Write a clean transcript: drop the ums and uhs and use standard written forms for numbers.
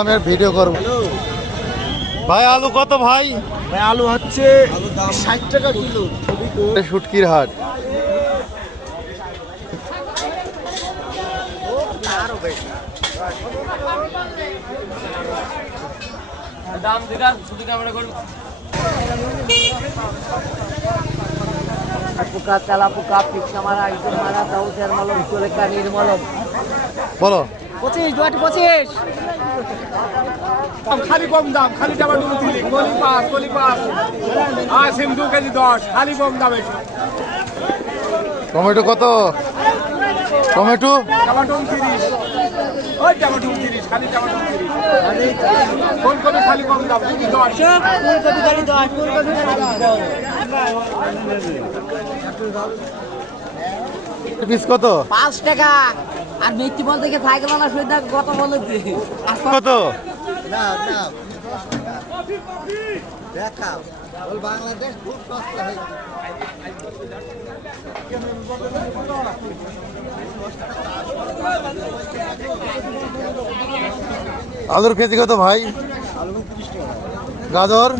আমি আর ভিডিও করবো। ভাই আলু কত ভাই? ভাই আলু হচ্ছে 60 টাকা কিলো। শুটকির হাট। পোকা তেলা পোকা পিকসা মারা ইটের মারা দাউদের মলম চলেকা নির্মলম বলো 25 দুয়াটি 25 খালি কম দাম, খালি টমেটো 30, কলি পাঁচ আর সিম 2 কেজি 10, খালি কম দামে। টমেটো কত? টমেটো টমেটো 30, ওই টমেটো 30, খালি টমেটো 30। ফুলকপি খালি কম দাম 10, ফুলকপি গাড়ি 10 ফুলকপি গাড়ি 10 পিস কত? 5 টাকা। আর মিষ্টি বল থেকে সাইকেল না সুবিধা কত বলে দি কত? না দেখা বল বাংলাদেশ খুব কষ্ট হয়। আলুর কেজি কত ভাই? গাজর